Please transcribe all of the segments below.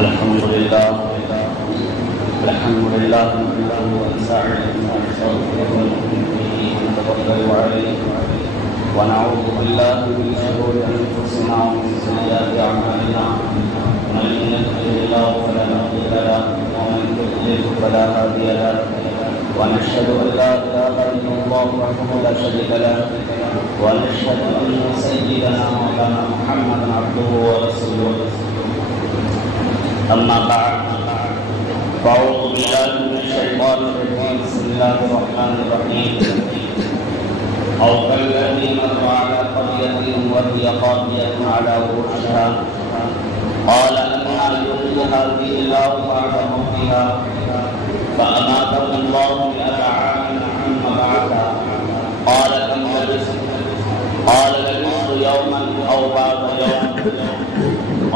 الحمد لله نحمده ونستعينه ونستغفره ونؤمن به ونتوكل عليه ونعوذ بالله من شرور انفسنا ومن سيئات اعمالنا من يهده الله فلا مضل له ومن يضلل فلا هادي له ونشهد ان لا اله الا الله وحده لا شريك له ونشهد ان سيدنا مولانا محمدا عبده ورسوله اما بعد فاعوذ بالله من الشيطان الرجيم بسم الله الرحمن الرحيم او كالذي مر على قرية وهي خاوية على عروشها قال أنى يحيي هذه الله بعد موتها فأماته الله 100 عام ثم بعثه قال كم لبثت قال لبثت يوما أو بعض يوم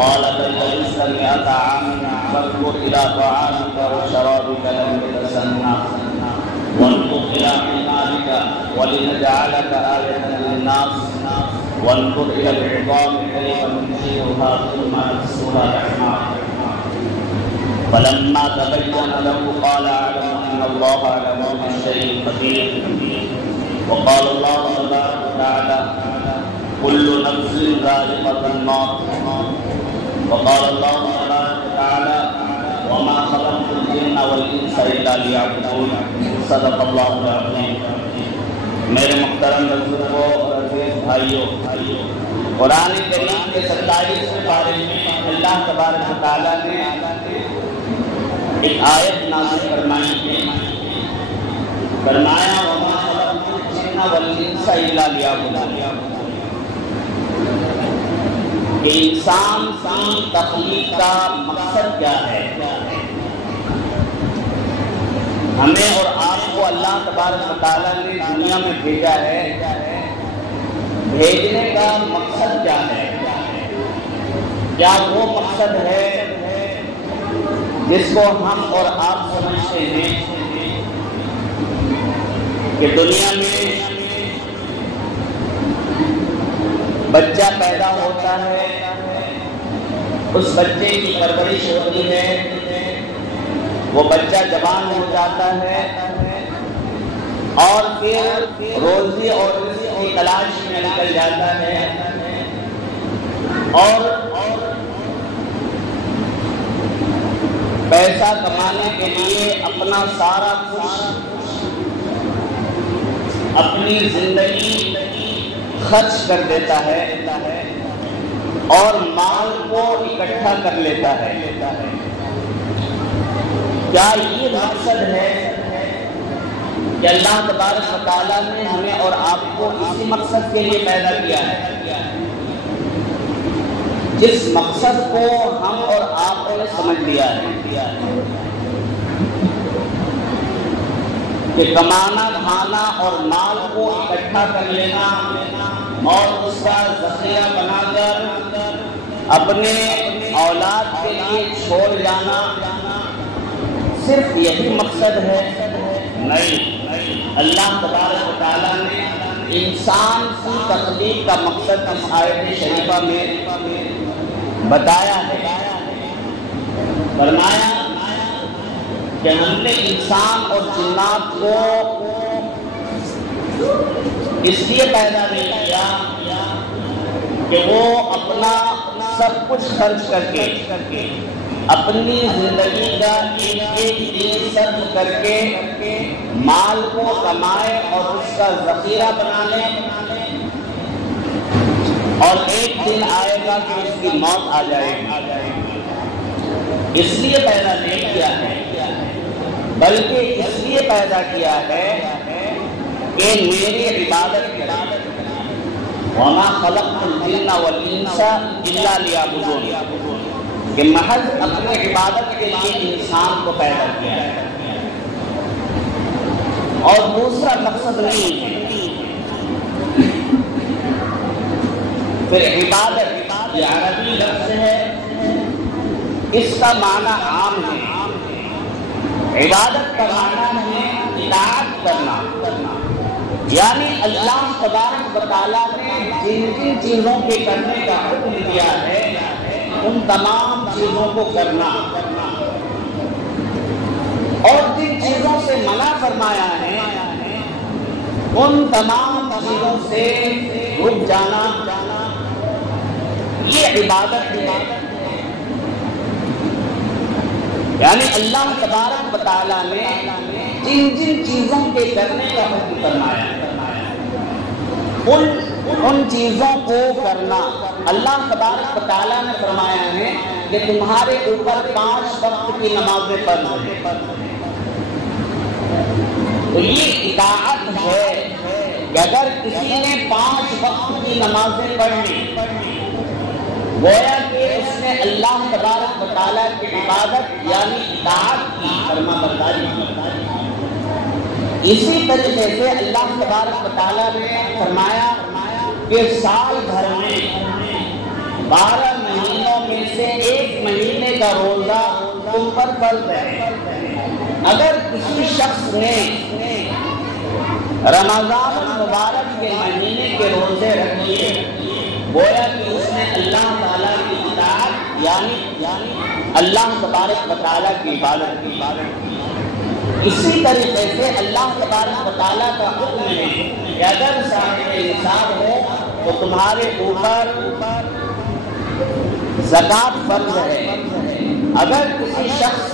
قال بل لبثت 100 عام فانظر إلى طعامك وشرابك لم يتسنى وانظر إلى حمارك ولنجعلك آية للناس وانظر إلى العظام كيف ننشرها ثم نكسوها لحما فلما تبين له قال أعلم أن الله على كل شيء قدير وقال الله تبارك وتعالى كل نفس ذائقة الموت وقال الله تبارك وتعالى وما خلقت الجن والانس الا ليعبدون صدق اللہ العظیم۔ میرے محترم بزرگوں اور عزیز بھائیوں، قرآن کریم کے 27ویں پارے میں اللہ تبارک و تعالیٰ نے ایک آیت نازل فرمائی ہے، فرمایا وما خلقت الجن والانس الا ليعبدون، کہ انسان کی تخلیق کا مقصد کیا ہے۔ ہمیں اور آپ کو اللہ تبارک و تعالیٰ نے دنیا میں بھیجا ہے، بھیجنے کا مقصد کیا ہے؟ کیا وہ مقصد ہے جس کو ہم اور آپ سمجھتے ہیں کہ دنیا میں بچہ پیدا ہوتا ہے، اس بچے کی پرورش ہوتی ہے، وہ بچہ جوان ہو جاتا ہے اور پھر روزی اور رزق کی تلاش میں نکل جاتا ہے اور پیسہ کمانے کے لیے اپنا سارا کچھ، اپنی زندگی خرچ کر دیتا ہے اور مال کو اکٹھا کر لیتا ہے۔ کیا یہ مقصد ہے کہ اللہ تبارک و تعالیٰ نے ہمیں اور آپ کو اسی مقصد کے لیے پیدا کیا ہے؟ جس مقصد کو ہم اور آپ نے سمجھ لیا ہے کہ کمانا کھانا اور مال کو اکٹھا کر لینا اور اس کا ذخیرہ بنا کر اپنے اولاد کے لیے چھوڑ جانا، صرف یہی مقصد ہے؟ نہیں، اللہ تبارک و تعالیٰ نے انسان کی تخلیق کا مقصد اس آیت شریفہ میں بتایا ہے۔ فرمایا کہ ہم نے انسان اور جنات کو اس لیے پیدا نہیں کیا کہ وہ اپنا سب کچھ خرچ کر کے، اپنی زندگی کا ایک دن صرف کر کے مال کو کمائے اور اس کا ذخیرہ بنا لے اور ایک دن آئے گا کہ اس کی موت آ جائے گی۔ اس لیے پیدا نہیں کیا ہے، بلکہ اس لیے پیدا کیا ہے کہ میری عبادت کریں۔ وما خلقت الجن والانس الا ليعبدون، کہ محض اپنی عبادت کے لیے انسان کو پیدا کیا ہے اور دوسرا مقصد نہیں ہے۔ پھر عبادت یہ عربی لفظ ہے، اس کا معنی عام ہے۔ عبادت کا معنی ہے اطاعت کرنا، یعنی اللہ تبارک و تعالیٰ نے جن جن چیزوں کے کرنے کا حکم دیا ہے ان تمام چیزوں کو کرنا، اور جن چیزوں سے منع فرمایا ہے ان تمام چیزوں سے رک جانا، یہ عبادت ہے۔ یعنی اللہ تبارک و تعالیٰ نے جن جن چیزوں کے کرنے کا حکم فرمایا ان چیزوں کو کرنا۔ اللہ تبارک و تعالیٰ نے فرمایا ہے کہ تمہارے اوپر 5 وقت کی نمازیں فرض ہیں، تو یہ اطاعت ہے کہ اگر کسی نے 5 وقت کی نمازیں پڑھ لی گویا کہ اس نے اللہ تبارک و تعالیٰ کی عبادت یعنی اطاعت کی، فرما برداری کی۔ اسی طریقے سے اللہ تبارک و تعالیٰ نے فرمایا کہ سال بھر میں 12 مہینوں میں سے 1 مہینے کا روزہ تم پر فرض ہے۔ اگر کسی شخص نے رمضان المبارک کے مہینے کے روزے رکھ لیے گویا کہ اس نے اللہ تعالیٰ کی اطاعت یعنی اللہ تبارک و تعالیٰ کی عبادت کی۔ اسی طریقے سے اللہ تبارک و تعالیٰ کا حکم ہے کہ اگر صاحب نصاب ہو تو تمہارے اوپر زکوٰۃ فرض ہے۔ اگر کسی شخص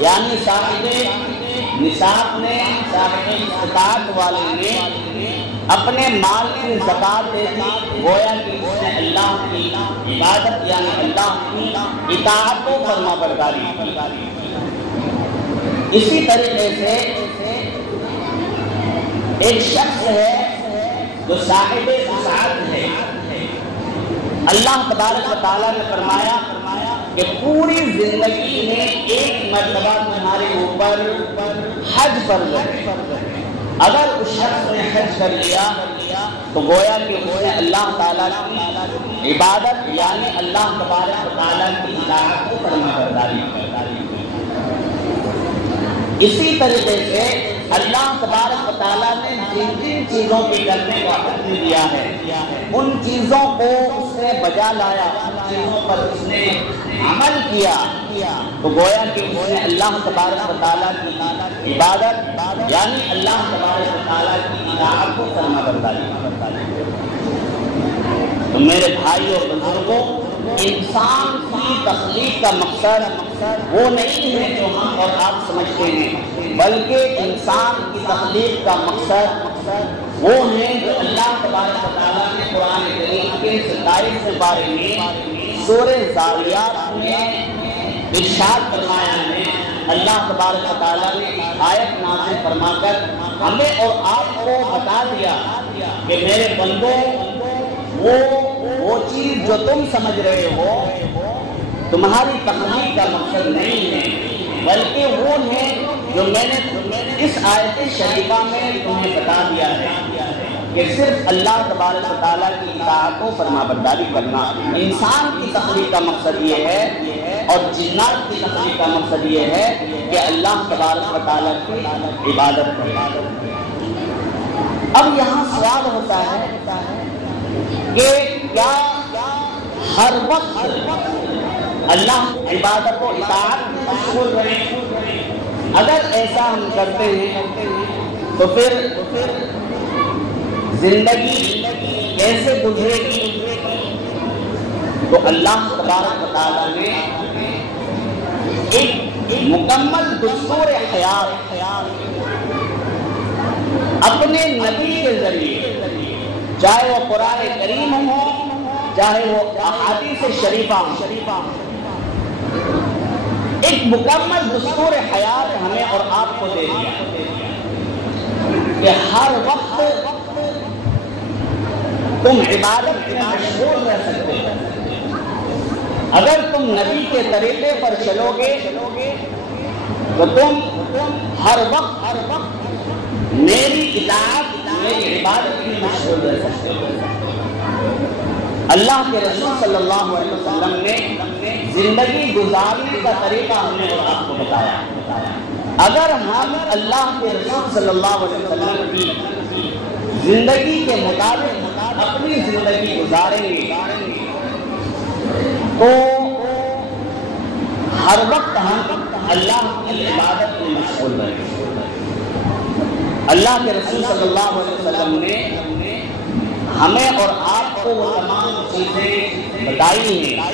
یعنی صاحب نصاب نے، صاحب استطاعت والے نے اپنے مال کی زکوٰۃ دے دی گویا کہ اس نے اللہ کی عبادت یعنی اللہ کی اطاعت و فرما برداری کی۔ اسی طریقے سے ایک شخص ہے جو صاحب وسعت ہے، اللہ تبارک و تعالیٰ نے فرمایا کہ پوری زندگی میں 1 مرتبہ تمہارے اوپر حج فرض ہے۔ اگر اس شخص نے حج کر لیا تو گویا کہ اس نے اللہ تعالیٰ کی عبادت یعنی اللہ تبارک و تعالیٰ کی اطاعت کو فرما برداری کی۔ اسی طریقے سے اللہ تبارک و تعالیٰ نے جن جن چیزوں کے کرنے کا حکم دیا ہے ان چیزوں کو اس نے بجا لایا، ان چیزوں پر اس نے عمل کیا تو گویا کہ اس نے اللہ تبارک و تعالیٰ کی عبادت یعنی اللہ تبارک و تعالیٰ کی اطاعت کو فرما برداری کی۔ تو میرے بھائی اور بزرگوں، انسان کی تخلیق کا مقصد وہ نہیں ہے جو ہم اور آپ سمجھتے ہیں، بلکہ انسان کی تخلیق کا مقصد وہ ہے جو اللہ تبارک و تعالیٰ نے قرآن کریم کے 27 بارے میں سورہ ذاریات میں ارشاد فرمایا ہے۔ اللہ تبارک و تعالیٰ نے آیت نازل فرما کر ہمیں اور آپ کو بتا دیا کہ میرے بندوں وہ چیز جو تم سمجھ رہے ہو تمہاری تخلیق کا مقصد نہیں ہے، بلکہ وہ ہے جو میں نے اس آیت شریفہ میں تمہیں بتا دیا ہے کہ صرف اللہ تبارک و تعالیٰ کی اطاعت و فرما برداری کرنا۔ انسان کی تخلیق کا مقصد یہ ہے اور جنات کی تخلیق کا مقصد یہ ہے کہ اللہ تبارک و تعالیٰ کی عبادت کرنا۔ اب یہاں سوال ہوتا ہے کہ کیا ہر وقت اللہ عبادت و اطاعت میں مشغول رہیں؟ اگر ایسا ہم کرتے ہیں تو پھر زندگی کیسے گزرے گی؟ تو اللہ تبارک و تعالیٰ نے ایک مکمل دستور حیات اپنے نبی کے ذریعے، چاہے وہ قرآن کریم ہو چاہے وہ احادیث شریفہ ہو، ایک مکمل دستور حیات ہمیں اور آپ کو دے دیا کہ ہر وقت تم عبادت میں مشغول رہ سکتے ہو۔ اگر تم نبی کے طریقے پر چلو گے تو تم ہر وقت میری اطاعت میری عبادت میں مشغول رہ سکتے ہو۔ اللہ کے رسول صلی اللہ علیہ وسلم نے زندگی گزارنے کا طریقہ ہمیں اور آپ کو بتایا۔ اگر ہم اللہ کے رسول صلی اللہ علیہ وسلم کی زندگی کے مطابق اپنی زندگی گزاریں گے تو ہر وقت ہم اللہ کی عبادت میں مشغول رہیں۔ اللہ کے رسول صلی اللہ علیہ وسلم نے ہمیں اور آپ کو وہ تمام چیزیں بتائی ہیں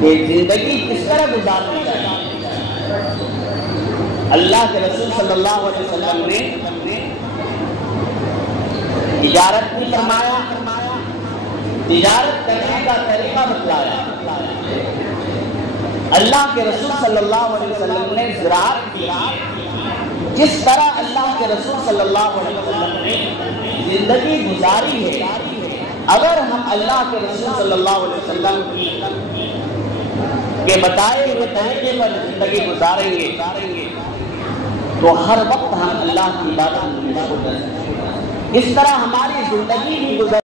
کہ زندگی کس طرح گزارنی چاہیے۔ اللہ کے رسول صلی اللہ علیہ وسلم نے تجارت بھی فرمایا، تجارت کرنے کا طریقہ بتلایا۔ اللہ کے رسول صلی اللہ علیہ وسلم نے زراعت کی، جس طرح اللہ کے رسول صلی اللہ علیہ وسلم نے زندگی گزاری ہے۔ اگر ہم اللہ کے رسول صلی اللہ علیہ وسلم کے بتائے ہوئے طریقے پر زندگی گزاریں گے تو ہر وقت ہم اللہ کی عبادت میں مشغول رہیں گے۔ اس طرح ہماری زندگی بھی گزر